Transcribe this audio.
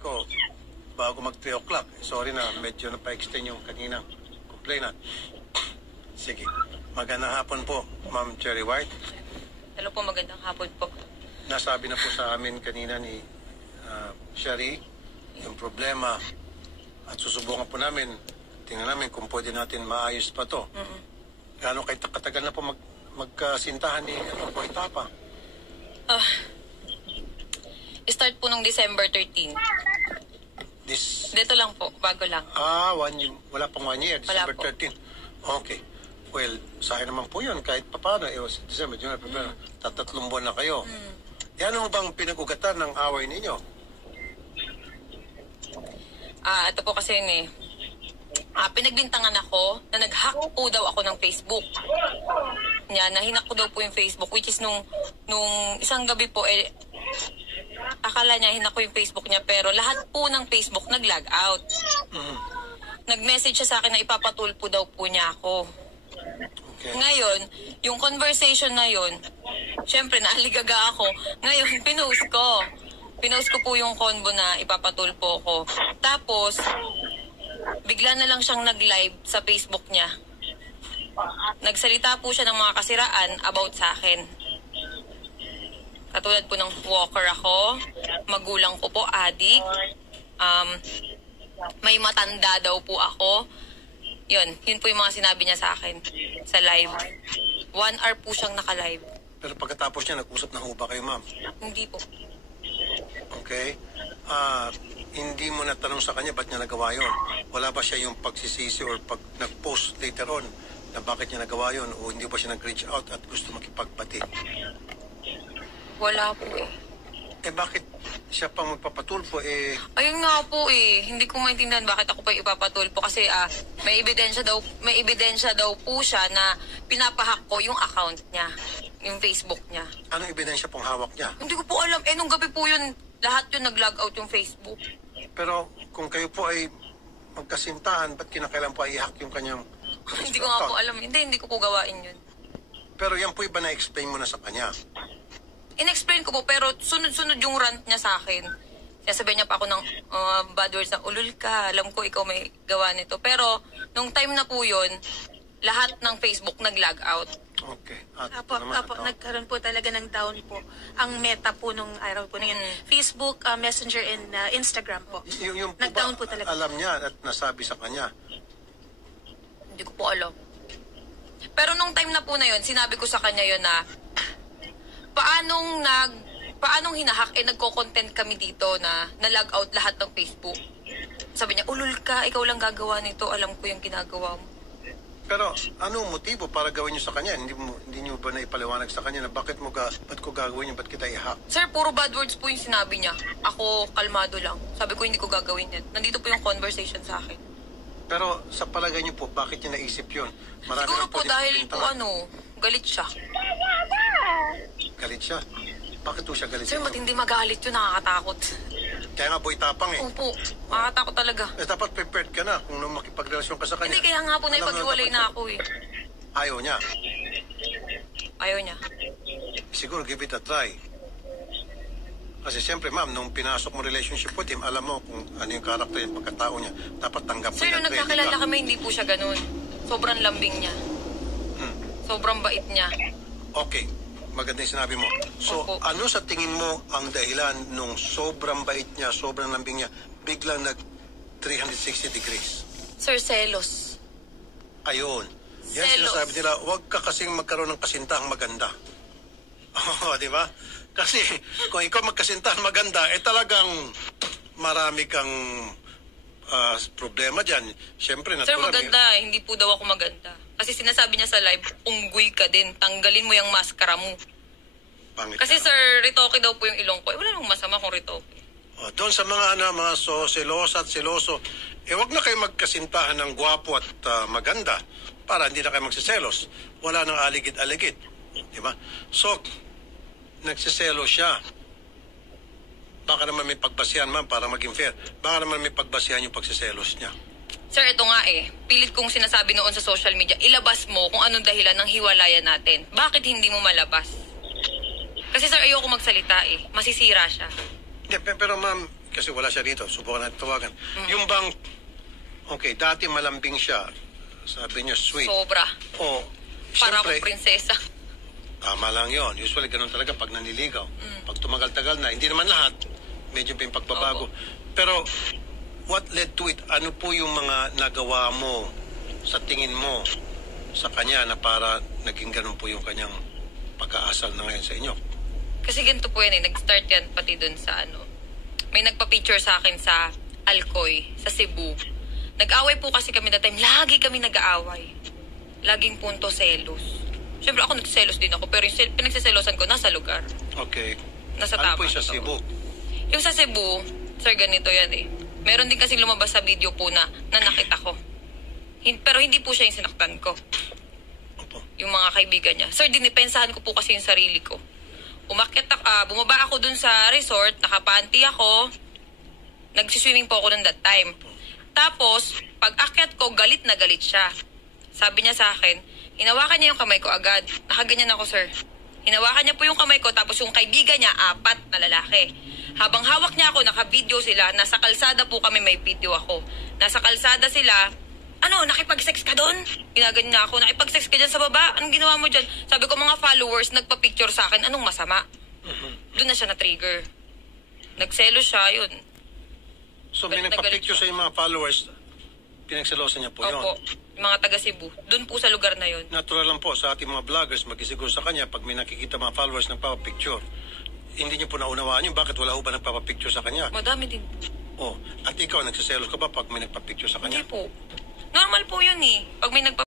ko bago mag 3 o'clock. Sorry na, medyo napa-extend yung kanina complainant. Sige. Magandang hapon po, Ma'am Cherry White. Hello po, magandang hapon po. Nasabi na po sa amin kanina ni Sherry yung problema at susubukan po namin, tingnan namin kung pwede natin maayos pa to. Gano'ng katagal na po magkasintahan ni Boy Tapa? Start po nung December 13. Dito lang po, bago lang. Wala pang 1 year, December 13. Okay. Well, sayang naman po yun, kahit paano, December, January, February, 3 buwan na kayo. Yan ang bang pinag-ugatan ng away ninyo? Ito po kasi yun pinagbintangan ako na nag-hack po daw ako ng Facebook. Nahinak ko daw po yung Facebook, which is nung isang gabi po, akala niya hinak ko yung Facebook niya, pero lahat po ng Facebook nag-log out. Nag-message siya sa akin na ipapatulpo daw po niya ako. Okay. Ngayon, yung conversation na yun, syempre naaligaga ako. Ngayon, pinost ko. Pinost ko po yung convo na ipapatulpo ko. Tapos, bigla na lang siyang nag-live sa Facebook niya. Nagsalita po siya ng mga kasiraan about sa akin. Katulad po ng walker ako, magulang ko po, adik, may matanda daw po ako. Yun po yung mga sinabi niya sa akin sa live. 1 hour po siyang naka-live. Pero pagkatapos niya, nag-usap na ho ba kayo, ma'am? Hindi po. Okay. Hindi mo natanong sa kanya ba't niya nagawa yun? Wala ba siya yung pagsisisi or pag nag-post later on na bakit niya nagawa yun o hindi ba siya nag-reach out at gusto makipagbati? Wala po Bakit siya pang magpapatulpo Ayun nga po hindi ko maintindihan bakit ako pa ipapatulpo kasi may ebidensya daw po siya na pinapahack ko yung account niya, yung Facebook niya. Anong ebidensya pong hawak niya? Hindi ko po alam. Nung gabi po yun, lahat yun nag-log out yung Facebook. Pero kung kayo po ay magkasintahan, ba't kinakailan po ay i-hack yung kanyang Hindi ko nga po alam. Hindi ko po gawain yun. Pero yan po iba na-explain mo na sa kanya? In-explain ko po, pero sunod-sunod yung rant niya sa akin. Sasabihin niya pa ako ng bad words na, ulul ka, alam ko ikaw may gawa nito. Pero, nung time na po yun, lahat ng Facebook nag-log out. Okay. Apo, nagkaroon po talaga ng down po. Ang meta po nung araw po na yun. Facebook, Messenger, and Instagram po. Yung nag-down po talaga. Alam niya at nasabi sa kanya? Hindi ko po alam. Pero nung time na po na yun, sinabi ko sa kanya yun na, paanong hinahack, nagko-content kami dito na na-log out lahat ng Facebook. Sabi niya, ulul ka, ikaw lang gagawa nito, alam ko yung ginagawa mo. Pero anong motibo para gawin niyo sa kanya? Hindi niyo ba naipaliwanag sa kanya na ba't ko gagawin yun, ba't kita i-hack? Sir, puro bad words po yung sinabi niya. Ako, kalmado lang. Sabi ko, hindi ko gagawin yan. Nandito po yung conversation sa akin. Pero sa palagay niyo po, bakit niya naisip yun? Siguro po dahil po galit siya. Galit siya? Bakit po siya galit? Sir, matindi magalit yun, nakakatakot. Kaya nga Boy Tapang Opo, nakakatakot talaga. Dapat prepared ka na kung makipagrelasyon ka sa kanya. Hindi, kaya nga po naipag-iwalay na ako Ayaw niya? Ayaw niya. Siguro give it a try. Kasi siyempre ma'am, nung pinasok mo relationship with him, alam mo kung ano yung karakter yung pagkatao niya. Dapat tanggap mo. Sir, nung nagkakilala kami, hindi po siya ganun. Sobrang lambing niya. Sobrang bait niya. Okay. Maganda yung sinabi mo. So, Opo. ano sa tingin mo ang dahilan nung sobrang bait niya, sobrang lambing niya, biglang nag 360 degrees? Sir, selos. Ayun. Yan Selos. sinasabi nila, huwag ka kasing magkaroon ng kasintahang maganda. Oo, di ba? Kasi kung ikaw magkasintahang maganda, talagang marami kang problema dyan. Siyempre, Sir, maganda. Hindi po daw ako maganda. Kasi sinasabi niya sa live, unggoy ka din. Tanggalin mo yung maskara mo. Pangit Kasi ka. sir, ritoke daw po yung ilong ko. Wala nang masama kung ritoke. Doon sa mga mga selosa at seloso, wag na kayo magkasintahan ng gwapo at maganda para hindi na kayo magsiselos. Wala nang aligid-aligid. Di ba? So, nagsiselo siya. Baka naman may pagbasihan, ma'am, para maging fair. Baka naman may pagbasihan yung pagsiselos niya. Sir, ito nga pilit kong sinasabi noon sa social media, ilabas mo kung anong dahilan ng hiwalayan natin. Bakit hindi mo malabas? Kasi sir, ayoko magsalita masisira siya. Pero ma'am, kasi wala siya dito, subukan natin tawagan. Yung bang, okay, dati malambing siya, sabi niyo sweet. Sobra. O, Para siyempre, akong prinsesa. tama lang yon. Usually, ganun talaga pag nanliligaw. Pag tumagal-tagal na, hindi naman lahat, medyo may pagbabago. Pero, what led to it? Ano po yung mga nagawa mo sa tingin mo sa kanya na para naging ganun po yung kanyang pag-aasal na ngayon sa inyo? Kasi ganito po yan eh. Nag-start yan pati dun sa ano. May nagpa-picture sa akin sa Alcoy, sa Cebu. Nag-away po kasi kami that time. Lagi kami nag-aaway. Laging punto selos. Siyempre ako nagselos din ako. Pero yung pinagsiselosan ko nasa lugar. Okay. Nasa Ano tama. po yung sa to. Cebu? Yung sa Cebu, sir, ganito yan eh. Meron din kasing lumabas sa video po na nakita ko. Pero hindi po siya yung sinaktan ko. Opo. Yung mga kaibigan niya. Sir, dinipensahan ko po kasi yung sarili ko. Bumaba ako dun sa resort, nakapanty ako, nagsiswimming po ako nun that time. Tapos, pag akyat ko, galit na galit siya. Sabi niya sa akin, hinawakan niya yung kamay ko agad. Nakaganyan ako, sir. Hinawakan niya po yung kamay ko, tapos yung kaibigan niya, 4 na lalaki. Habang hawak niya ako, naka-video sila, nasa kalsada po kami, may video ako. Nasa kalsada sila, ano, nakipag-sex ka doon? Ginaganyan niya ako, nakipag-sex ka dyan sa baba? Anong ginawa mo dyan? Sabi ko, mga followers, nagpa-picture sa akin, anong masama? Doon na siya na-trigger. Nagselo siya, yun. So, may Galit na nagpa-picture galit sa yung mga followers, pinagselosan niya po yun. Opo, yung mga taga Cebu. Doon po sa lugar na yun. Natural lang po sa ating mga vloggers, magisiguro sa kanya, pag may nakikita mga followers nagpapapicture, hindi niyo po naunawaan yun, bakit wala ho ba nagpapapicture sa kanya? Madami din. Oh, at ikaw, nagsiselos ka ba pag may nagpapicture sa kanya? Hindi po. Normal po yun eh. Pag may